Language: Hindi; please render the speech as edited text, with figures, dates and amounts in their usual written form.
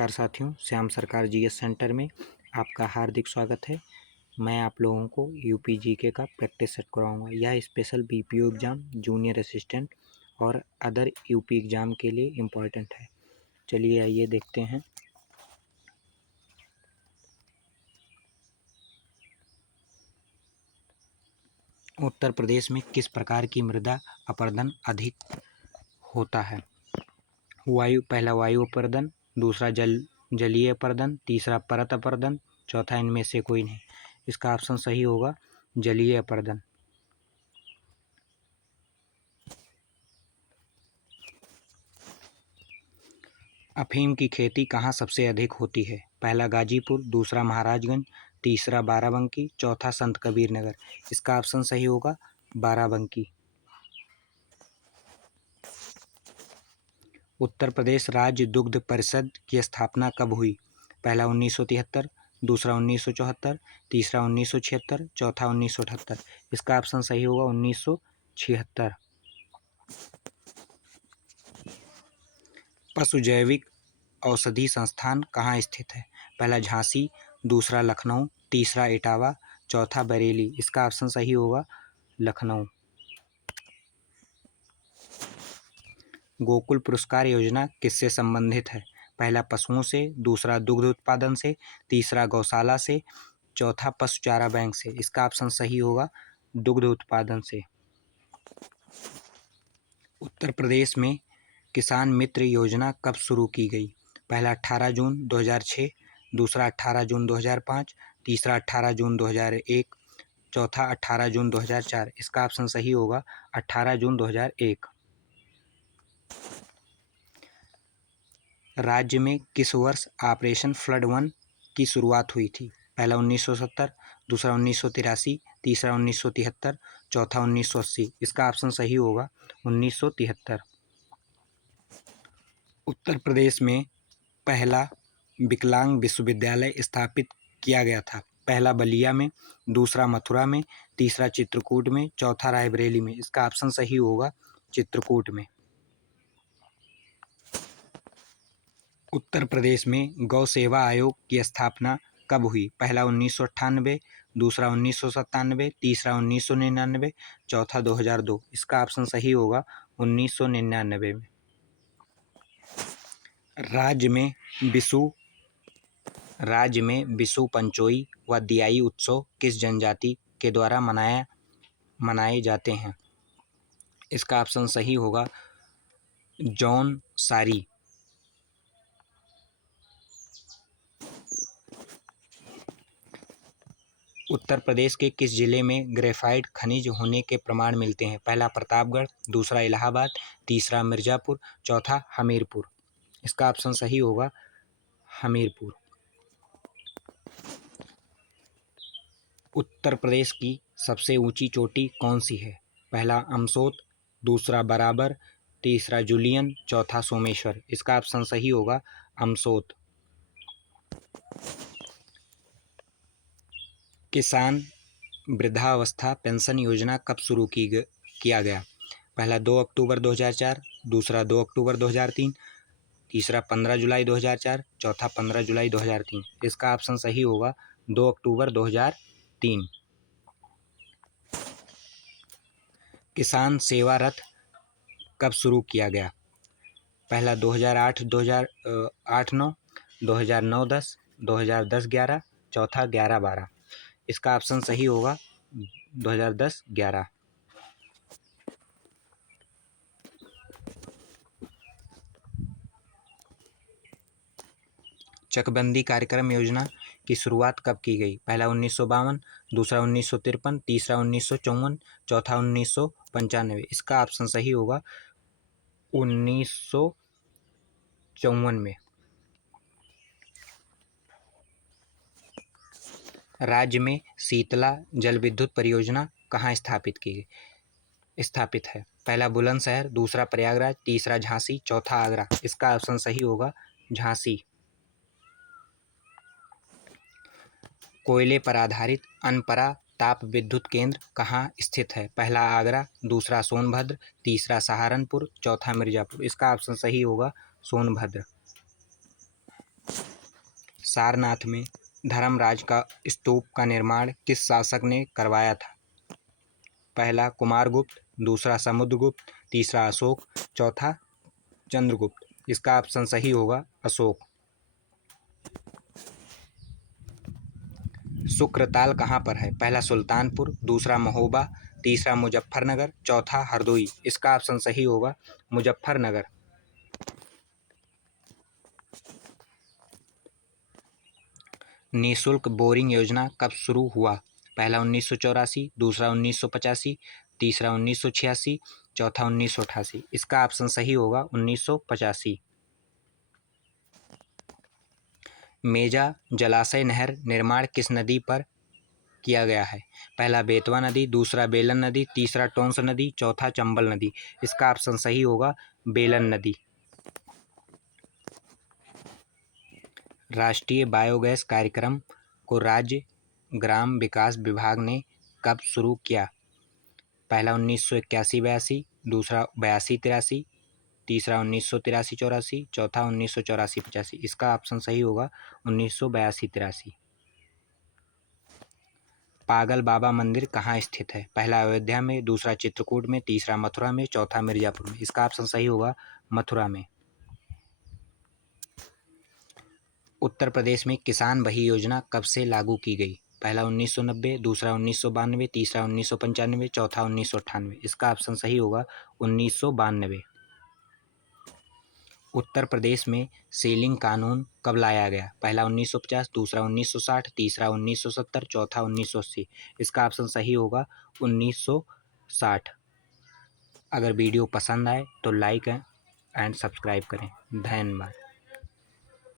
नमस्कार साथियों, श्याम सरकार जीएस सेंटर में आपका हार्दिक स्वागत है। मैं आप लोगों को यूपी जीके का प्रैक्टिस सेट कराऊंगा। यह special BPO exam, junior assistant और अदर यूपी एग्ज़ाम के लिए इम्पॉर्टेंट है। चलिए आइए देखते हैं। उत्तर प्रदेश में किस प्रकार की मृदा अपरदन अधिक होता है? पहला वायु अपरदन, दूसरा जलीय अपरदन, तीसरा परत अपरदन, चौथा इनमें से कोई नहीं। इसका ऑप्शन सही होगा जलीय अपरदन। अफीम की खेती कहाँ सबसे अधिक होती है? पहला गाजीपुर, दूसरा महाराजगंज, तीसरा बाराबंकी, चौथा संत कबीर नगर। इसका ऑप्शन सही होगा बाराबंकी। उत्तर प्रदेश राज्य दुग्ध परिषद की स्थापना कब हुई? पहला 1973, दूसरा 1974, तीसरा 1976, चौथा 1978। इसका ऑप्शन सही होगा 1976। पशु जैविक औषधि संस्थान कहाँ स्थित है? पहला झांसी, दूसरा लखनऊ, तीसरा इटावा, चौथा बरेली। इसका ऑप्शन सही होगा लखनऊ। गोकुल पुरस्कार योजना किससे संबंधित है? पहला पशुओं से, दूसरा दुग्ध उत्पादन से, तीसरा गौशाला से, चौथा पशु चारा बैंक से। इसका ऑप्शन सही होगा दुग्ध उत्पादन से। उत्तर प्रदेश में किसान मित्र योजना कब शुरू की गई? पहला 18 जून 2006, दूसरा 18 जून 2005, तीसरा 18 जून 2001, चौथा 18 जून 2004। इसका ऑप्शन सही होगा 18 जून 2001। राज्य में किस वर्ष ऑपरेशन फ्लड 1 की शुरुआत हुई थी? पहला 1970, दूसरा 1983, तीसरा 1973, चौथा 1980। इसका ऑप्शन सही होगा 1973। उत्तर प्रदेश में पहला विकलांग विश्वविद्यालय स्थापित किया गया था। पहला बलिया में, दूसरा मथुरा में, तीसरा चित्रकूट में, चौथा रायबरेली में। इसका ऑप्शन सही होगा चित्रकूट में। उत्तर प्रदेश में गौ सेवा आयोग की स्थापना कब हुई? पहला 1998, दूसरा 1997, तीसरा 1999, चौथा 2002। इसका ऑप्शन सही होगा 1999 में। राज्य में बिशु पंचोई व दियाई उत्सव किस जनजाति के द्वारा मनाए जाते हैं? इसका ऑप्शन सही होगा जौनसारी। उत्तर प्रदेश के किस जिले में ग्रेफाइट खनिज होने के प्रमाण मिलते हैं? पहला प्रतापगढ़, दूसरा इलाहाबाद, तीसरा मिर्जापुर, चौथा हमीरपुर। इसका ऑप्शन सही होगा हमीरपुर। उत्तर प्रदेश की सबसे ऊंची चोटी कौन सी है? पहला अमसोत, दूसरा बराबर, तीसरा जूलियन, चौथा सोमेश्वर। इसका ऑप्शन सही होगा अमसोत। किसान वृद्धावस्था पेंशन योजना कब शुरू किया गया? पहला 2 अक्टूबर 2004, दूसरा 2 अक्टूबर 2003, तीसरा 15 जुलाई 2004, चौथा 15 जुलाई 2003। इसका ऑप्शन सही होगा 2 अक्टूबर 2003। किसान सेवा रथ कब शुरू किया गया? पहला 2008 2009, 2009-10, 2010-11, चौथा 11-12। इसका ऑप्शन सही होगा 2010-11। चकबंदी कार्यक्रम योजना की शुरुआत कब की गई? पहला 1952, दूसरा 1953, तीसरा 1954, चौथा 1995। इसका ऑप्शन सही होगा 1954 में। राज्य में शीतला जल विद्युत परियोजना कहाँ स्थापित है? पहला बुलंदशहर, दूसरा प्रयागराज, तीसरा झांसी, चौथा आगरा। इसका ऑप्शन सही होगा झांसी। कोयले पर आधारित अनपरा ताप विद्युत केंद्र कहाँ स्थित है? पहला आगरा, दूसरा सोनभद्र, तीसरा सहारनपुर, चौथा मिर्जापुर। इसका ऑप्शन सही होगा सोनभद्र। सारनाथ में धर्मराज का स्तूप का निर्माण किस शासक ने करवाया था? पहला कुमारगुप्त, दूसरा समुद्रगुप्त, तीसरा अशोक, चौथा चंद्रगुप्त। इसका ऑप्शन सही होगा अशोक। शुक्रताल कहाँ पर है? पहला सुल्तानपुर, दूसरा महोबा, तीसरा मुजफ्फरनगर, चौथा हरदोई। इसका ऑप्शन सही होगा मुजफ्फरनगर। निःशुल्क बोरिंग योजना कब शुरू हुआ? पहला 1984, दूसरा 1985, तीसरा 1986, चौथा 1988। इसका ऑप्शन सही होगा 1985। मेजा जलाशय नहर निर्माण किस नदी पर किया गया है? पहला बेतवा नदी, दूसरा बेलन नदी, तीसरा टोंस नदी, चौथा चंबल नदी। इसका ऑप्शन सही होगा बेलन नदी। राष्ट्रीय बायोगैस कार्यक्रम को राज्य ग्राम विकास विभाग ने कब शुरू किया? पहला 1981-82, दूसरा 82-83, तीसरा 1983-84, चौथा 1984-85। इसका ऑप्शन सही होगा 1982-83। पागल बाबा मंदिर कहाँ स्थित है? पहला अयोध्या में, दूसरा चित्रकूट में, तीसरा मथुरा में, चौथा मिर्जापुर में। इसका ऑप्शन सही होगा मथुरा में। उत्तर प्रदेश में किसान बही योजना कब से लागू की गई? पहला 1990, दूसरा 1992, तीसरा 1995, चौथा 1998। इसका ऑप्शन सही होगा 1992। उत्तर प्रदेश में सीलिंग कानून कब लाया गया? पहला 1950, दूसरा 1960, तीसरा 1970, चौथा 1980। इसका ऑप्शन सही होगा 1960। अगर वीडियो पसंद आए तो लाइक एंड सब्सक्राइब करें। धन्यवाद।